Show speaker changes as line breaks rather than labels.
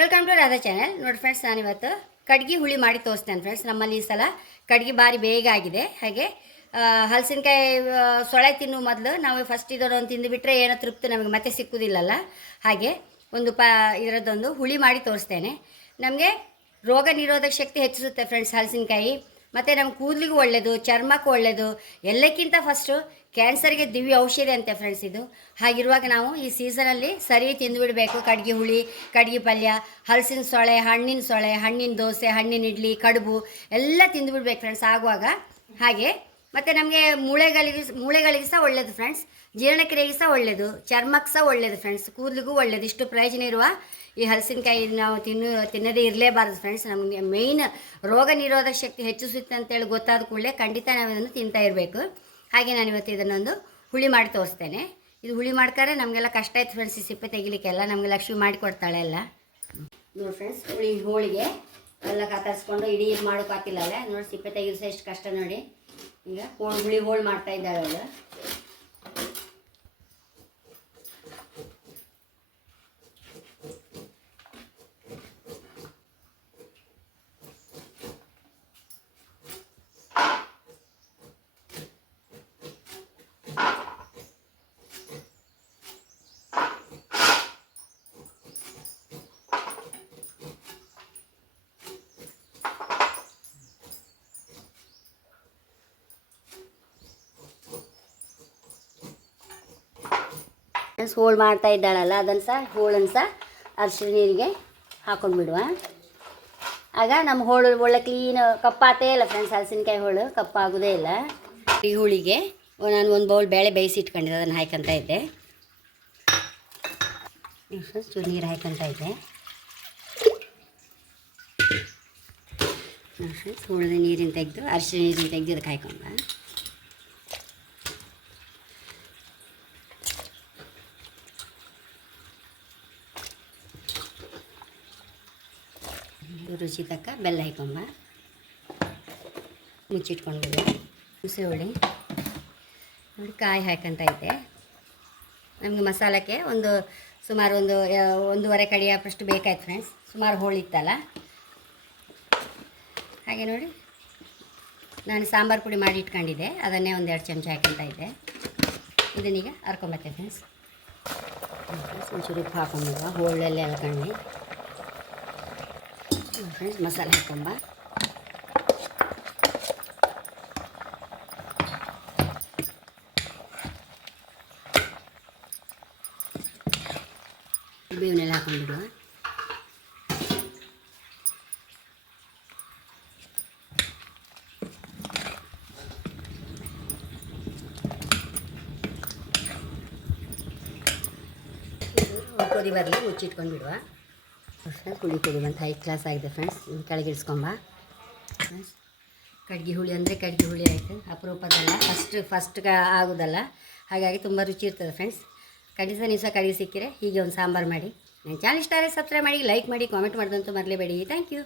Welcome to Radha channel ನೋಡಿ friends ನಾನಿವತ್ತು ಕಡ್ಗೆ ಹುಳಿ ಮಾಡಿ ತೋರಿಸ್ತೇನೆ ಫ್ರೆಂಡ್ಸ್ ನಮ್ಮಲ್ಲಿ ಈ ಸಲ ಕಡ್ಗೆ ಭಾರಿ ಬೇಗ ಆಗಿದೆ. ಹಾಗೆ ಹಲಸಿನಕಾಯಿ ಸೊಳೆ ತಿನ್ನುವ ಮೊದಲು ನಾವು ಫಸ್ಟ್ ಇದನ್ನು ತಿಂದುಬಿಟ್ರೆ ಏನೋ ತೃಪ್ತಿ ನಮಗೆ ಮತ್ತೆ ಸಿಕ್ಕುವುದಿಲ್ಲಲ್ಲ ಹಾಗೆ ಒಂದು ಪ, ಇದರದ್ದೊಂದು ಹುಳಿ ಮಾಡಿ ತೋರಿಸ್ತೇನೆ. ನಮಗೆ ರೋಗ ನಿರೋಧಕ ಶಕ್ತಿ ಹೆಚ್ಚಿಸುತ್ತೆ ಫ್ರೆಂಡ್ಸ್ ಹಲಸಿನಕಾಯಿ. ಮತ್ತು ನಮ್ಮ ಕೂದಲಿಗೂ ಒಳ್ಳೆಯದು ಚರ್ಮಕ್ಕೂ ಒಳ್ಳೆಯದು ಎಲ್ಲಕ್ಕಿಂತ ಫಸ್ಟು ಕ್ಯಾನ್ಸರ್ಗೆ ದಿವ್ಯ ಔಷಧಿ ಅಂತೆ ಫ್ರೆಂಡ್ಸ್ ಇದು. ಹಾಗಿರುವಾಗ ನಾವು ಈ ಸೀಸನಲ್ಲಿ ಸರಿ ತಿಂದುಬಿಡಬೇಕು ಕಡ್ಗೆ ಹುಳಿ, ಕಡ್ಗೆ ಪಲ್ಯ, ಹಲಸಿನ ಸೊಳೆ ಹಣ್ಣಿನ ಸೊಳೆ ಹಣ್ಣಿನ ದೋಸೆ, ಹಣ್ಣಿನ ಇಡ್ಲಿ, ಕಡುಬು, ಎಲ್ಲ ತಿಂದುಬಿಡ್ಬೇಕು ಫ್ರೆಂಡ್ಸ್ ಆಗುವಾಗ. ಹಾಗೆ ಮತ್ತು ನಮಗೆ ಮೂಳೆಗಳಿಗೆ ಮೂಳೆಗಳಿಗೆ ಸಹ ಒಳ್ಳೆಯದು ಫ್ರೆಂಡ್ಸ್ ಜೀರ್ಣಕ್ರಿಯೆಗೆ ಸಹ ಒಳ್ಳೆಯದು ಚರ್ಮಕ್ಕೆ ಸಹ ಒಳ್ಳೆಯದು ಫ್ರೆಂಡ್ಸ್ ಕೂದಲಿಗೂ ಒಳ್ಳೆಯದು ಇಷ್ಟು ಪ್ರಯೋಜನ ಇರುವ ಈ ಹಲಸಿನಕಾಯಿ ನಾವು ತಿನ್ನು, ತಿನ್ನದೇ ಇರಲೇಬಾರ್ದು ಫ್ರೆಂಡ್ಸ್ ನಮಗೆ ಮೇಯ್ನ್ ರೋಗ ನಿರೋಧಕ ಶಕ್ತಿ ಹೆಚ್ಚಿಸುತ್ತೆ ಅಂತೇಳಿ ಗೊತ್ತಾದ ಕೂಡಲೇ ಖಂಡಿತ ನಾವು ಇದನ್ನು ತಿಂತಾ ಇರಬೇಕು. ಹಾಗೆ ನಾನು ಇವತ್ತು ಇದನ್ನೊಂದು ಹುಳಿ ಮಾಡಿ ತೋರಿಸ್ತೇನೆ. ಇದು ಹುಳಿ ಮಾಡ್ತಾರೆ ನಮಗೆಲ್ಲ ಕಷ್ಟ ಆಯ್ತು ಫ್ರೆಂಡ್ಸ್ ಈ ಸಿಪ್ಪೆ ತೆಗಿಲಿಕ್ಕೆಲ್ಲ ನಮಗೆ ಲಕ್ಷ್ಮಿ ಮಾಡಿಕೊಡ್ತಾಳೆ ಎಲ್ಲ. ನೋಡಿ ಫ್ರೆಂಡ್ಸ್ ಹುಳಿ, ಹೋಳಿಗೆ ಎಲ್ಲ ಕತ್ತರಿಸ್ಕೊಂಡು ಇಡೀ ಇದು ಮಾಡೋಕ್ಕಾಗಿಲ್ಲ ಅಲ್ಲ. ನೋಡಿ ಸಿಪ್ಪೆ ತೆಗಿಲಿಸ ಎಷ್ಟು ಕಷ್ಟ ನೋಡಿ. ಈಗ ಹುಳಿ ಹೋಳು ಮಾಡ್ತಾ ಇದ್ದಾಳೆ ಅವಳು ಹೋಳು ಮಾಡ್ತಾ ಇದ್ದಾಳಲ್ಲ, ಅದನ್ನು ಸಹ ಹೋಳನ್ನು ಸಹ ಅರ್ಶಿನ ನೀರಿಗೆ ಹಾಕೊಂಡು ಬಿಡುವ. ಆಗ ನಮ್ಮ ಹೋಳು ಒಳ್ಳೆ ಕ್ಲೀನ್ ಕಪ್ಪಾತೇ ಇಲ್ಲ ಫ್ರೆಂಡ್ಸ್ ಹಲಸಿನಕಾಯಿ ಹೋಳು ಕಪ್ಪಾಗೋದೇ ಇಲ್ಲ. ಈ ಹುಳಿಗೆ ನಾನು ಒಂದು ಬೌಲ್ ಬೇಳೆ ಬೇಯಿಸಿ ಇಟ್ಕೊಂಡಿದ್ದೆ, ಅದನ್ನು ಹಾಯ್ಕೊಂತ ಇದ್ದೆ. ನೀರು ಹಾಯ್ಕೊಂತ ಇದ್ದೆ. ಹೋಳದ ನೀರಿನ ತೆಗೆದು ಅರ್ಶಿನ ನೀರಿನ ತೆಗೆದು ಅದಕ್ಕೆ ಹಾಯ್ಕೊಂಡ ರುಚಿ ತಕ್ಕ ಬೆಲ್ಲ ಹಾಕೊಂಬ. ಮುಚ್ಚಿಟ್ಕೊಂಡು ಹುಸೆ ಹುಳಿ. ನೋಡಿ ಕಾಯಿ ಹಾಕಂತ ಐತೆ. ನಮಗೆ ಮಸಾಲಕ್ಕೆ ಒಂದು ಸುಮಾರು ಒಂದು ಒಂದೂವರೆ ಕಡಿಯ ಫಸ್ಟ್ ಬೇಕಾಯ್ತು ಫ್ರೆಂಡ್ಸ್ ಸುಮಾರು ಹೋಳಿತ್ತಲ್ಲ ಹಾಗೆ ನೋಡಿ. ನಾನು ಸಾಂಬಾರು ಪುಡಿ ಮಾಡಿ ಇಟ್ಕೊಂಡಿದ್ದೆ. ಅದನ್ನೇ ಒಂದು ಎರಡು ಚಮಚ ಹಾಕೊಂತ ಇದ್ದೆ. ಇದನ್ನೀಗ ಹರ್ಕೊಂಬತ್ತೆ ಫ್ರೆಂಡ್ಸ್ ಒಂಚೂರು ಉಪ್ಪು ಹಾಕೊಂಬಿಡುವ ಹೋಳಲ್ಲೇ ಫ್ರೆಂಡ್ಸ್ ಮಸಾಲೆ ಹಾಕೊಂಬ ಬೇವನೆಲ್ಲ ಹಾಕೊಂಡ್ಬಿಡುವ ಕುದಿ ಬರಲಿ ಮುಚ್ಚಿಟ್ಕೊಂಡು ಬಿಡುವ ಫ್ರೆಂಡ್ಸ್ ಹುಳಿ ಕುಡಿ ಹೈ ಕ್ಲಾಸ್ ಆಗಿದೆ ಫ್ರೆಂಡ್ಸ್ ಕೆಳಗೆ ಇಳಿಸ್ಕೊಂಬ ಫ್ರೆಂಡ್ಸ್ ಕಡ್ಗೆ ಹುಳಿ ಅಂದರೆ ಕಡ್ಗೆ ಹುಳಿ ಆಯಿತು. ಅಪರೂಪದಲ್ಲ. ಫಸ್ಟ್ ಫಸ್ಟ್ ಆಗೋದಲ್ಲ. ಹಾಗಾಗಿ ತುಂಬ ರುಚಿ ಇರ್ತದೆ ಫ್ರೆಂಡ್ಸ್ ಖಂಡಿತ ನೀವು ಸಹ ಕಡಿಗೆ ಸಿಕ್ಕಿರೆ, ಹೀಗೆ ಒಂದು ಸಾಂಬಾರು ಮಾಡಿ. ನನ್ನ ಚಾನಲ್ ಇಷ್ಟ ಆದರೆ ಸಬ್ಸ್ಕ್ರೈಬ್ ಮಾಡಿ ಲೈಕ್ ಮಾಡಿ ಕಾಮೆಂಟ್ ಮಾಡೋದಂತೂ ಮರಲೇಬೇಡಿ. Thank you